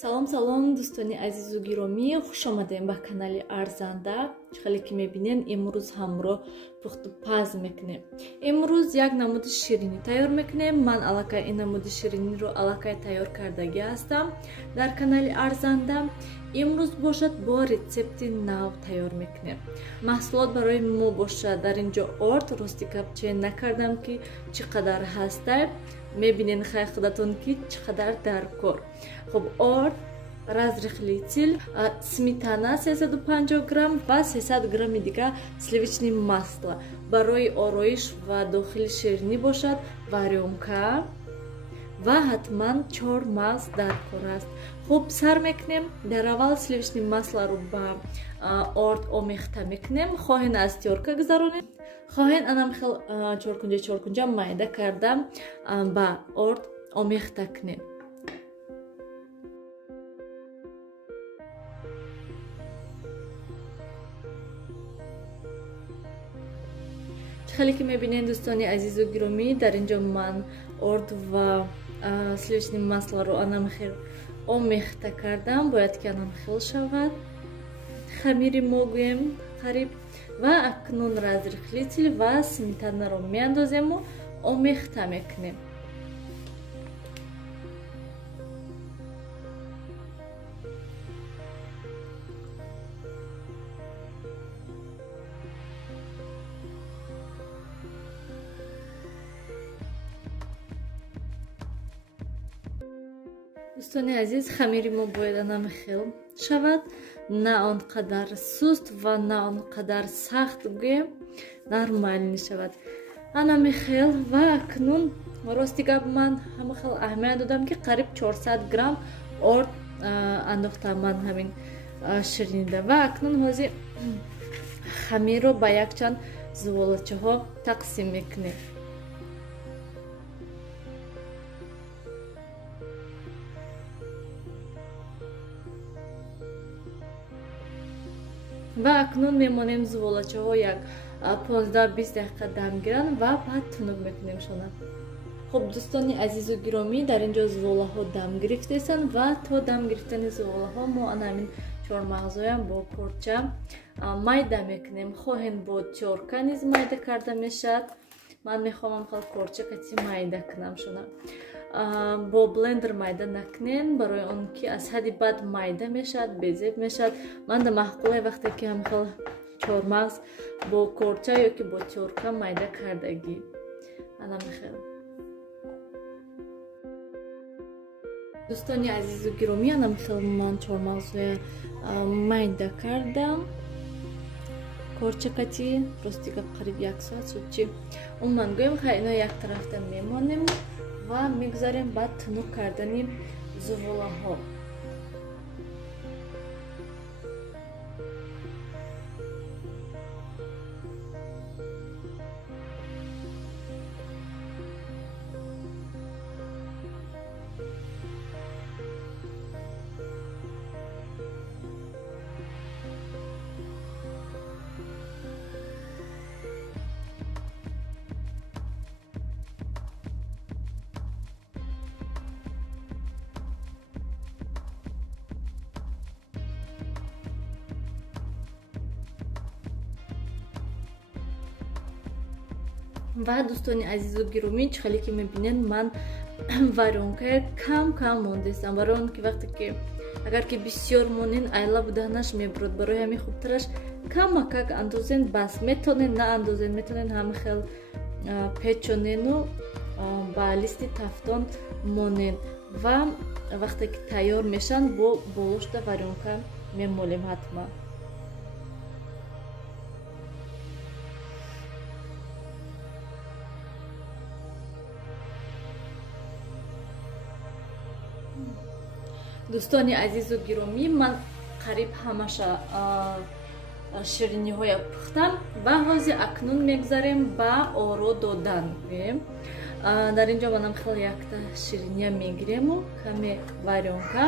салом дӯстони азизу гиромӣ, хуш омадем ба канали Арзанда. Хеле ки мебинен имрӯз ҳамро пухту паз мекунем. Имрӯз як намуди ширинӣ тайёр мекунем. Ман аллакай ин намуди шириниро аллакай тайёр кардаги ҳастам дар канали Арзанда. имрӯз бошад бо рецепти нав тайёр мекунем. маҳсулот барои мо бошад дар инҷо орд, рости капчен накардам ки чӣ қадар ҳастай. мебинен хай худатон ки чӣ қадар дар кор. хуб, орд, разрыхлитель, сметана 350 грамм ва 300 грамми дига сливочное масло. барои ороиш ва дохили ширинӣ бошад варёнка ва ҳатман 4 мағз дар кор аст. хуб, сар мекунем. дар аввал сливочное маслоро ба орд омехта мекунем. хоҳен аз тёрка гузаронем, хоҳен анам хел чоркунҷа майда карда ба орд омехта кунем. хеле ки мебинен дӯстони азизу гиромӣ, дар инҷо ман орд ва сливочное маслоро анамхел омехта кардам. бояд ки анамхел шавад. хамири мо гӯем қариб. ва акнун разрыхлитель ва сметанаро меандозему омехта мекунем. дӯстони азиз, хамири мо бояд анамхел шавад, на он қадар суст ва на он қадар сахт гӯем, нормалӣ шавад. анамхел ва акнун рости гап ман ҳамахел аҳамият додам ки қариб 400 грамм орд андохтам ман ҳамин ширинида. ва акнун ҳозир хамирро ба якчанд зуволачаҳо тақсим мекунем. ва акнун мемонем зуволачаҳо як 15-20 дақиқа дам гиранд ва баъд тунук мекунем шона. хуб, дӯстони азизу гиромӣ, дар инҷо зуволаҳо дам гирифтесанд ва то дам гирифтани зуволаҳо мо анамин чормағзоям бо корча майда мекунем. хоҳен бо тёрка низ майда карда мешавад. ман мехоҳам хел корча кати майда кунам шона. бо блендер майда накунен, барои он ки аз ҳадди бад майда мешавад, безеб мешавад. ман да маҳқуле вақте ки ҳамхел чормағз бо корча ё ки бо тёрка майда кардагӣ анамхел. дӯстони азизу гиромӣ, анамхел ман чормағзоя майда кардам. корча кати рости гап қариб 1 соат шуд чи. умуман гӯем хай ино як тарафта мемонем ва мегузарем ба тунук кардани зуволаҳо. ва дӯстони азизу гиромӣ, чихеле ки мебинен ман варёнкая кам мондестам. барои он ки вақте ки агар ки бисёр монен айла буданаш мебурад. барои ҳамин хубтараш камакак андозен бас. метонен на андозен, метонен ҳамахел печонену ба листи тафтон монен. ва вақте ки тайёр мешанд бо болошта варёнка мемолем ҳатман. дӯстони азизу гиромӣ, ман қариб ҳамаша шириниҳоя пухтам ва ҳозир акнун мегузарем ба оро додан. дар инҷо манам хел якта шириния мегирему каме варёнка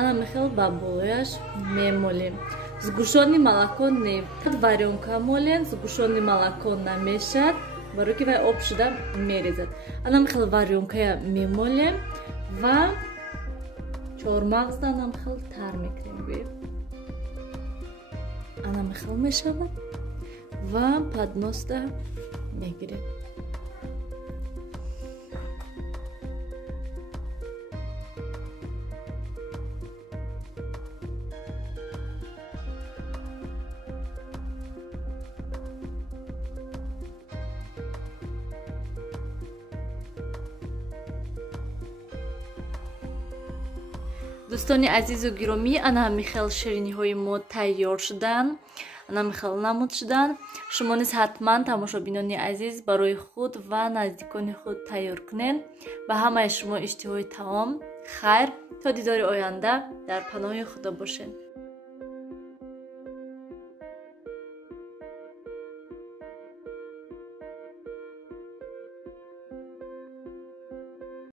анамхел ба болояш мемолем. згушони молоко не варёнка молен, згушони молоко намешад, барои ки вай об шуда мерезад. анамхел варёнкая мемолем ва چهارمغز هم خیلی تر میکنیم анам хел мешавад ва подноста мегирем. دوستان عزیز و گرامی، انا همه خیلی شیرینی های ما تیار شدن، انا همه خیلی نمود شدن. شما نیز حتما تماشابینان عزیز برای خود و نزدیکان خود تیار کنین. به همه شما اشتهای طعام خیر. تا دیدار آینده در پناه خدا باشین.